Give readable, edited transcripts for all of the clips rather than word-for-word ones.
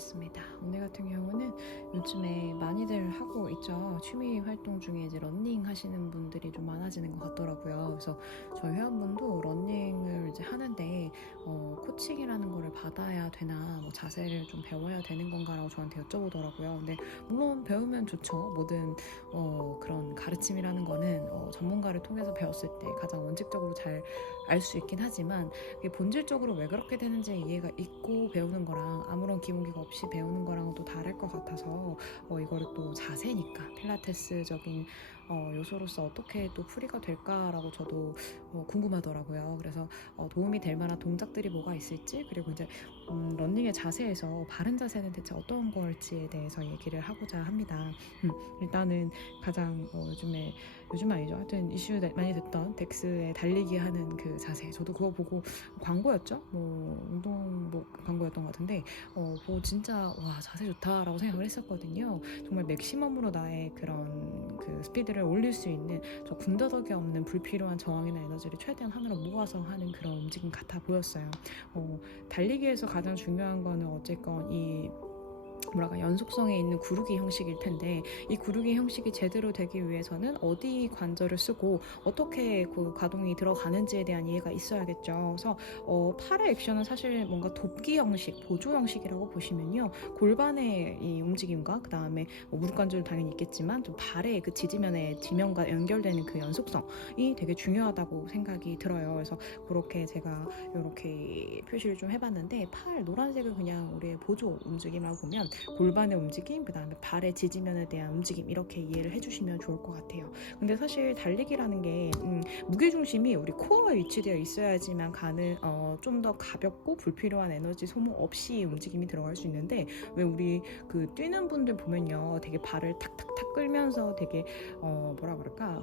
그렇습니다. 오늘 같은 경우는 요즘에 많이들 하고 있죠. 취미 활동 중에 이제 러닝 하시는 분들이 좀 많아지는 것 같더라고요. 그래서 저희 회원분도 러닝을 이제 하는데 코칭이라는 거를 받아야 되나, 뭐 자세를 좀 배워야 되는 건가라고 저한테 여쭤보더라고요. 근데 물론 배우면 좋죠. 모든 그런 가르침이라는 거는 전문가를 통해서 배웠을 때 가장 원칙적으로 잘 알 수 있긴 하지만, 그게 본질적으로 왜 그렇게 되는지 이해가 있고 배우는 거랑 아무런 기본기가 없이 배우는 거랑은 또 다를 것 같아서 이거를 또 자세니까 필라테스적인 요소로서 어떻게 또 풀이가 될까라고 저도 궁금하더라고요. 그래서 도움이 될 만한 동작들이 뭐가 있을지, 그리고 이제 러닝의 자세에서 바른 자세는 대체 어떤 걸지에 대해서 얘기를 하고자 합니다. 일단은 가장 요즘 아니죠. 하여튼 이슈 많이 됐던 덱스의 달리기 하는 그 자세, 저도 그거 보고 광고였죠? 뭐 운동복 광고였던 것 같은데 보고 진짜 와, 자세 좋다라고 생각을 했었거든요. 정말 맥시멈으로 나의 그런 그 스피드를 올릴 수 있는, 저 군더더기 없는 불필요한 저항이나 에너지를 최대한 하나로 모아서 하는 그런 움직임 같아 보였어요. 달리기에서 가장 중요한 거는 어쨌건 이 연속성에 있는 구르기 형식일 텐데, 이 구르기 형식이 제대로 되기 위해서는 어디 관절을 쓰고 어떻게 그 가동이 들어가는지에 대한 이해가 있어야겠죠. 그래서 팔의 액션은 사실 뭔가 돕기 형식, 보조 형식이라고 보시면요, 골반의 이 움직임과 그 다음에 무릎 관절은 당연히 있겠지만 좀 발의 그 지지면의 지면과 연결되는 그 연속성이 되게 중요하다고 생각이 들어요. 그래서 그렇게 제가 이렇게 표시를 좀 해봤는데, 팔 노란색은 그냥 우리의 보조 움직임이라고 보면 골반의 움직임, 그 다음에 발의 지지면에 대한 움직임, 이렇게 이해를 해주시면 좋을 것 같아요. 근데 사실 달리기라는 게 무게중심이 우리 코어에 위치되어 있어야지만 좀 더 가볍고 불필요한 에너지 소모 없이 움직임이 들어갈 수 있는데, 왜 우리 그 뛰는 분들 보면요, 되게 발을 탁탁탁 끌면서 되게 뭔가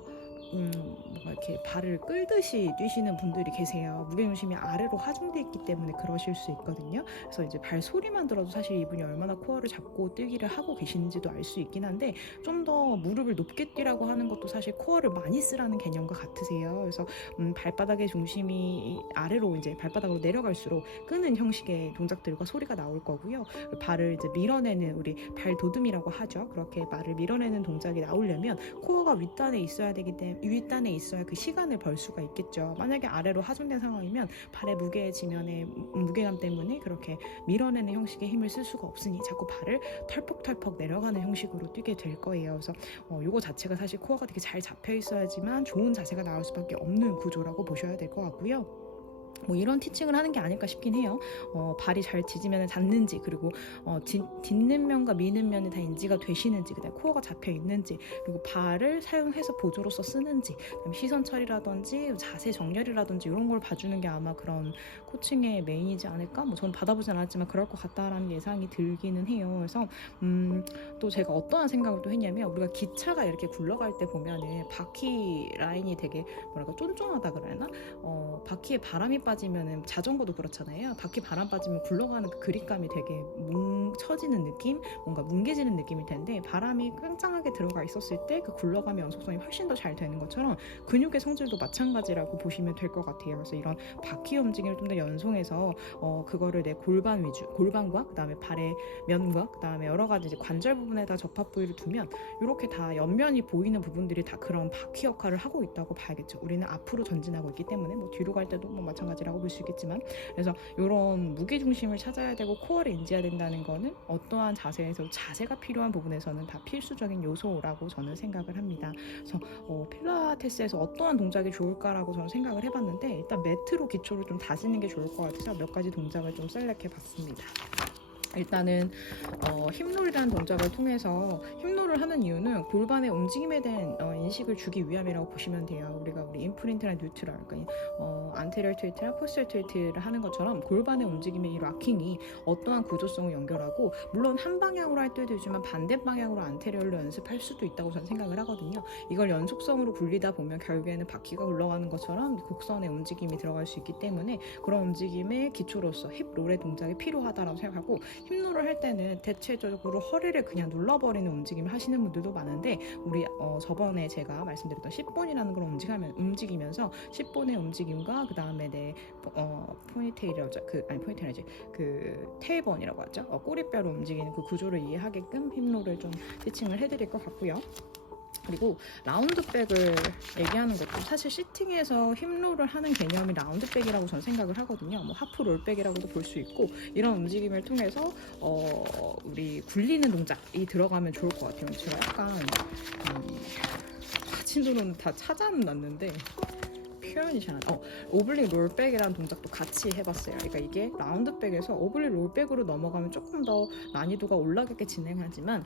이렇게 발을 끌듯이 뛰시는 분들이 계세요. 무게중심이 아래로 하중돼 있기 때문에 그러실 수 있거든요. 그래서 이제 발 소리만 들어도 사실 이분이 얼마나 코어를 잡고 뛰기를 하고 계시는지도 알 수 있긴 한데, 좀 더 무릎을 높게 뛰라고 하는 것도 사실 코어를 많이 쓰라는 개념과 같으세요. 그래서 발바닥의 중심이 아래로 이제 발바닥으로 내려갈수록 끄는 형식의 동작들과 소리가 나올 거고요. 발을 이제 밀어내는, 우리 발도듬이라고 하죠. 그렇게 발을 밀어내는 동작이 나오려면 코어가 윗단에 있어야 되기 때문에, 윗단에 있어야 그 시간을 벌 수가 있겠죠. 만약에 아래로 하중된 상황이면 발의 지면의 무게감 때문에 그렇게 밀어내는 형식의 힘을 쓸 수가 없으니 자꾸 발을 털퍽털퍽 내려가는 형식으로 뛰게 될 거예요. 그래서 요거 자체가 사실 코어가 되게 잘 잡혀 있어야지만 좋은 자세가 나올 수밖에 없는 구조라고 보셔야 될 것 같고요. 뭐 이런 티칭을 하는 게 아닐까 싶긴 해요. 발이 잘 지지면에 닿는지, 그리고 딛는 면과 미는 면이 다 인지가 되시는지, 그다음에 코어가 잡혀 있는지, 그리고 발을 사용해서 보조로서 쓰는지, 그다음에 시선 처리라든지 자세 정렬이라든지 이런 걸 봐주는 게 아마 그런 코칭의 메인이지 않을까? 뭐 저는 받아보진 않았지만 그럴 것 같다라는 예상이 들기는 해요. 그래서 또 제가 어떠한 생각을 또 했냐면, 우리가 기차가 이렇게 굴러갈 때 보면은 바퀴 라인이 되게 쫀쫀하다 그러나, 바퀴에 바람이 빠지면은, 자전거도 그렇잖아요. 바퀴 바람 빠지면 굴러가는 그 그립감이 되게 뭉쳐지는 느낌, 뭔가 뭉개지는 느낌일 텐데, 바람이 짱짱하게 들어가 있었을 때 그 굴러감의 연속성이 훨씬 더 잘 되는 것처럼 근육의 성질도 마찬가지라고 보시면 될 것 같아요. 그래서 이런 바퀴 움직임을 좀 더 연송해서 그거를 내 골반과 그 다음에 발의 면과 그 다음에 여러 가지 이제 관절 부분에다 접합 부위를 두면 이렇게 다 옆면이 보이는 부분들이 다 그런 바퀴 역할을 하고 있다고 봐야겠죠. 우리는 앞으로 전진하고 있기 때문에 뭐 뒤로 갈 때도 뭐 마찬가지라고 볼 수 있겠지만, 그래서 이런 무게 중심을 찾아야 되고 코어를 인지해야 된다는 거는 어떠한 자세에서 자세가 필요한 부분에서는 다 필수적인 요소라고 저는 생각을 합니다. 그래서 필라테스에서 어떠한 동작이 좋을까라고 저는 생각을 해봤는데, 일단 매트로 기초를 좀 다지는 게 좋을 것 같아서 몇 가지 동작을 좀 셀렉해 봤습니다. 일단은 힙롤이라는 동작을 통해서, 힙롤을 하는 이유는 골반의 움직임에 대한 인식을 주기 위함이라고 보시면 돼요. 우리 인프린트랑 뉴트럴, 그러니까 안테리얼 트위트랑 포스terior 트위트를 하는 것처럼 골반의 움직임의 이 락킹이 어떠한 구조성을 연결하고, 물론 한 방향으로 할 때도 있지만 반대 방향으로 안테리얼로 연습할 수도 있다고 저는 생각을 하거든요. 이걸 연속성으로 굴리다 보면 결국에는 바퀴가 굴러가는 것처럼 곡선의 움직임이 들어갈 수 있기 때문에, 그런 움직임의 기초로서 힙롤의 동작이 필요하다고 생각하고, 힙노를 할 때는 대체적으로 허리를 그냥 눌러버리는 움직임을 하시는 분들도 많은데 우리 저번에 제가 말씀드렸던 10본이라는 걸 움직이면서 10본의 움직임과 그 다음에 내 포니테일이라고 아니 포니테일이지 그 테일번이라고 하죠. 꼬리뼈로 움직이는 그 구조를 이해하게끔 힙노를 좀 티칭을 해드릴 것 같고요. 그리고 라운드백을 얘기하는 것도 사실 시팅에서 힙롤을 하는 개념이 라운드백이라고 저는 생각을 하거든요. 뭐 하프 롤백이라고도 볼 수 있고 이런 움직임을 통해서 우리 굴리는 동작이 들어가면 좋을 것 같아요. 제가 약간 사진으로는 다 찾아는 놨는데 표현이 잘 안 오블릭 롤백이라는 동작도 같이 해봤어요. 그러니까 이게 라운드백에서 오블릭 롤백으로 넘어가면 조금 더 난이도가 올라가게 진행하지만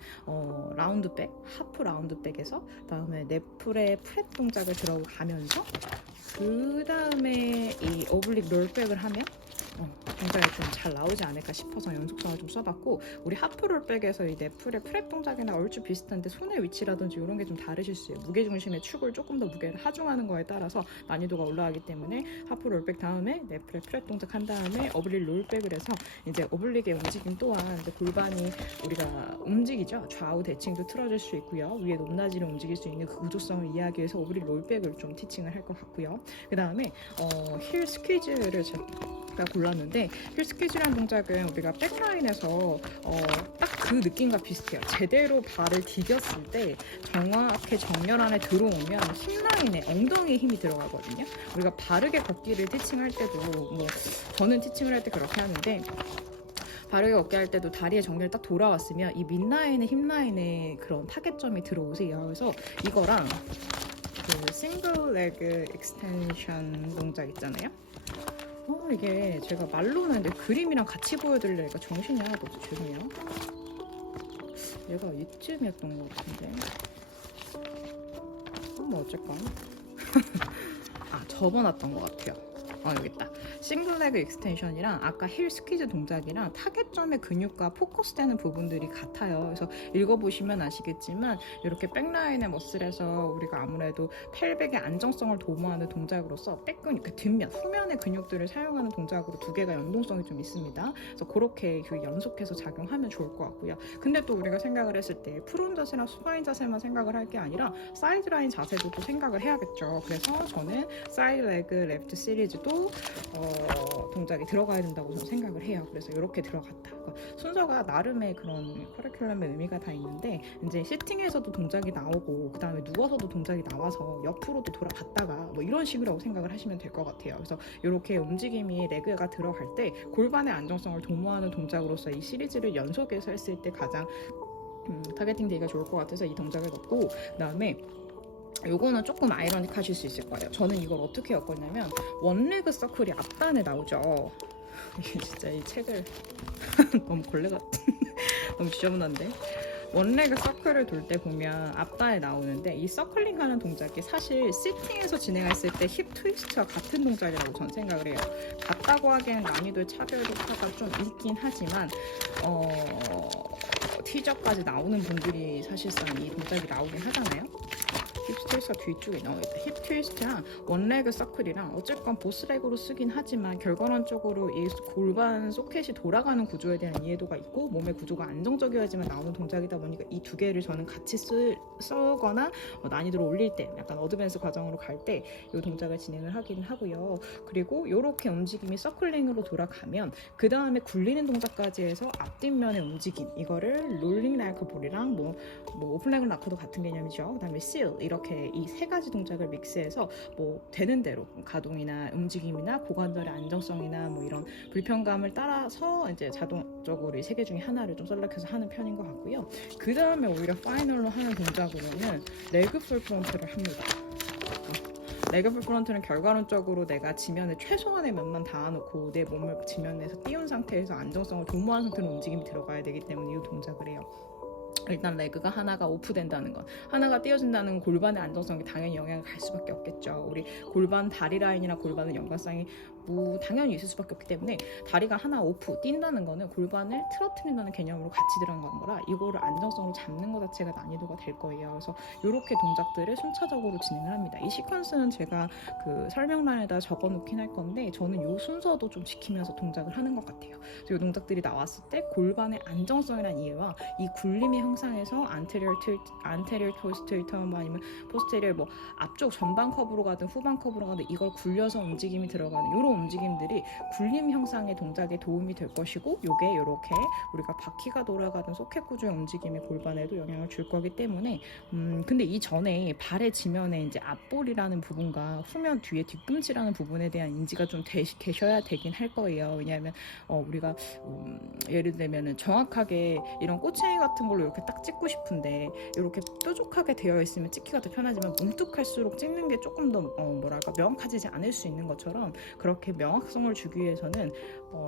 라운드백, 하프 라운드백에서 그다음에 넷풀의 프렛 동작을 들어가면서 그 다음에 이 오블릭 롤백을 하면 동작이 좀 잘 나오지 않을까 싶어서 연속성을 좀 써봤고 우리 하프 롤백에서 이 넷풀의 프렛 동작이나 얼추 비슷한데 손의 위치라든지 이런 게 좀 다르실 수 있어요. 무게중심의 축을 조금 더 무게를 하중하는 거에 따라서 난이도가 올라가기 때문에 하프 롤백 다음에 넷풀의 프렛 동작 한 다음에 오블릭 롤백을 해서 이제 오블릭의 움직임 또한 이제 골반이 우리가 움직이죠. 좌우 대칭도 틀어질 수 있고요. 위에 높낮이를 움직일 수 있는 그 구조성을 이해하기 위해서 오블릭 롤백을 좀 티칭을 할 것 같고요. 그 다음에 힐 스퀴즈를 제가 골랐는데 힐 스퀴즈라는 동작은 우리가 백라인에서 딱 그 느낌과 비슷해요. 제대로 발을 디뎠을 때 정확하게 정렬 안에 들어오면 힙라인에 엉덩이에 힘이 들어가거든요. 우리가 바르게 걷기를 티칭할 때도 뭐 저는 티칭을 할 때 그렇게 하는데 바르게 걷기 할 때도 다리의 정렬이 딱 돌아왔으면 이 mid라인에 힙라인에 그런 타겟점이 들어오세요. 그래서 이거랑 그 싱글 레그 익스텐션 동작 있잖아요. 이게 제가 말로는 근데 그림이랑 같이 보여드리려니까 정신이 하나도 없어. 죄송해요. 얘가 이쯤이었던 것 같은데. 뭐 어쨌건 접어놨던 것 같아요. 여기 있다. 싱글레그 익스텐션이랑 아까 힐 스퀴즈 동작이랑 타겟점의 근육과 포커스되는 부분들이 같아요. 그래서 읽어보시면 아시겠지만 이렇게 백라인의 머슬에서 우리가 아무래도 펠백의 안정성을 도모하는 동작으로서 백근육, 그러니까 뒷면, 후면의 근육들을 사용하는 동작으로 두 개가 연동성이 좀 있습니다. 그래서 그렇게 연속해서 작용하면 좋을 것 같고요. 근데 또 우리가 생각을 했을 때 프론 자세나 수바인 자세만 생각을 할 게 아니라 사이드 라인 자세도 또 생각을 해야겠죠. 그래서 저는 사이드 레그 레프트 시리즈도 동작이 들어가야 된다고 저는 생각을 해요. 그래서 이렇게 들어갔다. 그러니까 순서가 나름의 그런 커리큘럼의 의미가 다 있는데 이제 시팅에서도 동작이 나오고 그 다음에 누워서도 동작이 나와서 옆으로도 돌아갔다가 뭐 이런 식으로 생각을 하시면 될 것 같아요. 그래서 이렇게 움직임이 레그가 들어갈 때 골반의 안정성을 도모하는 동작으로서 이 시리즈를 연속해서 했을 때 가장 타겟팅 되기가 좋을 것 같아서 이 동작을 넣고 그 다음에 요거는 조금 아이러닉하실 수 있을 거예요. 저는 이걸 어떻게 엮었냐면 원레그 서클이 앞단에 나오죠. 이게 진짜 이 책을 너무 걸레 같은 너무 지저분한데 원레그 서클을 돌 때 보면 앞단에 나오는데 이 서클링하는 동작이 사실 시팅에서 진행했을 때 힙 트위스트와 같은 동작이라고 저는 생각을 해요. 같다고 하기에는 난이도의 차별도가 좀 있긴 하지만 티저까지 나오는 분들이 사실상 이 동작이 나오긴 하잖아요. 힙 트위스트가 뒤쪽에 나와있다. 힙 트위스트랑 원레그 서클이랑 어쨌건 보스레그로 쓰긴 하지만 결과론적으로 이 골반 소켓이 돌아가는 구조에 대한 이해도가 있고 몸의 구조가 안정적이어야지만 나오는 동작이다 보니까 이 두 개를 저는 같이 쓰거나 난이도를 올릴 때 약간 어드밴스 과정으로 갈 때 이 동작을 진행을 하긴 하고요. 그리고 이렇게 움직임이 서클링으로 돌아가면 그 다음에 굴리는 동작까지 해서 앞뒷면의 움직임 이거를 롤링 라이크 볼이랑 뭐 오픈레그 락커도 같은 개념이죠. 그 다음에 실 이렇게 이 세 가지 동작을 믹스해서 뭐 되는 대로 가동이나 움직임이나 고관절의 안정성이나 뭐 이런 불편감을 따라서 이제 자동적으로 이 세 개 중에 하나를 좀 셀렉해서 하는 편인 것 같고요. 그 다음에 오히려 파이널로 하는 동작으로는 레그 풀 프론트를 합니다. 레그 풀 프론트는 결과론적으로 내가 지면에 최소한의 면만 닿아놓고 내 몸을 지면에서 띄운 상태에서 안정성을 도모하는 상태로 움직임이 들어가야 되기 때문에 이 동작을 해요. 일단 레그가 하나가 오프된다는 건 하나가 띄어진다는 골반의 안정성이 당연히 영향을 갈 수밖에 없겠죠. 우리 골반 다리 라인이랑 골반은 연관성이 당연히 있을 수밖에 없기 때문에 다리가 하나 오프 뛴다는 거는 골반을 틀어뜨린다는 개념으로 같이 들어간 거라 이거를 안정성으로 잡는 것 자체가 난이도가 될 거예요. 그래서 이렇게 동작들을 순차적으로 진행을 합니다. 이 시퀀스는 제가 그 설명란에다 적어놓긴 할 건데 저는 이 순서도 좀 지키면서 동작을 하는 것 같아요. 이 동작들이 나왔을 때 골반의 안정성이란 이해와 이 굴림의 형상에서 anterior posterior turn 아니면 posterior 뭐 앞쪽 전방 커브로 가든 후방 커브로 가든 이걸 굴려서 움직임이 들어가는 이런 움직임들이 굴림 형상의 동작에 도움이 될 것이고 요게 이렇게 우리가 바퀴가 돌아가던 소켓 구조의 움직임이 골반에도 영향을 줄 거기 때문에 근데 이 전에 발의 지면에 이제 앞볼이라는 부분과 후면 뒤에 뒤꿈치라는 부분에 대한 인지가 좀 계셔야 되긴 할 거예요. 왜냐하면 우리가 예를 들면은 정확하게 이런 꼬챙이 같은 걸로 이렇게 딱 찍고 싶은데 이렇게 뾰족하게 되어 있으면 찍기가 더 편하지만 뭉툭할수록 찍는 게 조금 더 뭐랄까 명확하지 않을 수 있는 것처럼 그렇게 명확성을 주기 위해서는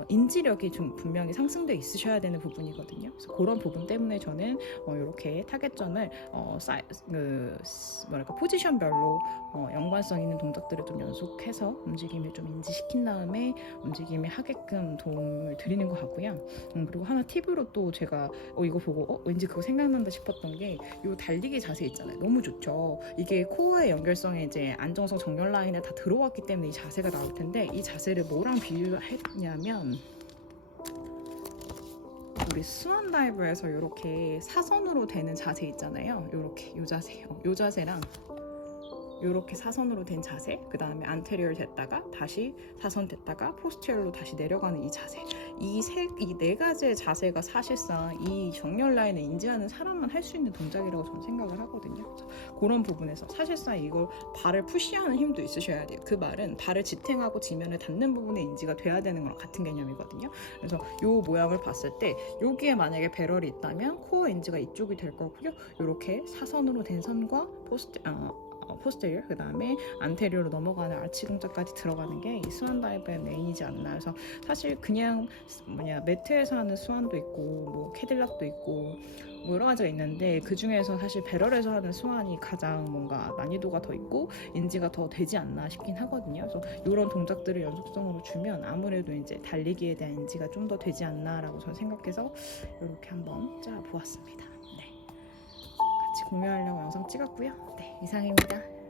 인지력이 좀 분명히 상승되어 있으셔야 되는 부분이거든요. 그래서 그런 부분 때문에 저는 이렇게 타겟점을 포지션별로 연관성 있는 동작들을 좀 연속해서 움직임을 좀 인지시킨 다음에 움직임이 하게끔 도움을 드리는 것 같고요. 그리고 하나 팁으로 또 제가 이거 보고 왠지 그거 생각난다 싶었던 게 이 달리기 자세 있잖아요. 너무 좋죠. 이게 코어의 연결성에 이제 안정성 정렬 라인에 다 들어왔기 때문에 이 자세가 나올 텐데 이 자세를 뭐랑 비유했냐면 우리 스완 다이브에서 이렇게 사선으로 되는 자세 있잖아요. 이렇게 요 자세, 요 자세랑 이렇게 사선으로 된 자세, 그 다음에 안테리얼 됐다가 다시 사선 됐다가 포스티얼로 다시 내려가는 이 자세, 이 네 가지의 자세가 사실상 이 정렬 라인을 인지하는 사람만 할 수 있는 동작이라고 저는 생각을 하거든요. 그런 부분에서 사실상 이걸 발을 푸시하는 힘도 있으셔야 돼요. 그 말은 발을 지탱하고 지면을 닿는 부분에 인지가 돼야 되는 거랑 같은 개념이거든요. 그래서 이 모양을 봤을 때 여기에 만약에 배럴이 있다면 코어 인지가 이쪽이 될 거고요. 이렇게 사선으로 된 선과 포스테리어 그 다음에 안테리어로 넘어가는 아치 동작까지 들어가는 게 이 스완 다이브의 메인이지 않나. 그래서 사실 그냥 매트에서 하는 스완도 있고 뭐 캐딜락도 있고 뭐 여러 가지가 있는데 그 중에서 사실 배럴에서 하는 스완이 가장 뭔가 난이도가 더 있고 인지가 더 되지 않나 싶긴 하거든요. 그래서 이런 동작들을 연속성으로 주면 아무래도 이제 달리기에 대한 인지가 좀 더 되지 않나라고 저는 생각해서 이렇게 한번 짜 보았습니다. 네. 같이 공유하려고 영상 찍었고요. 네, 이상입니다.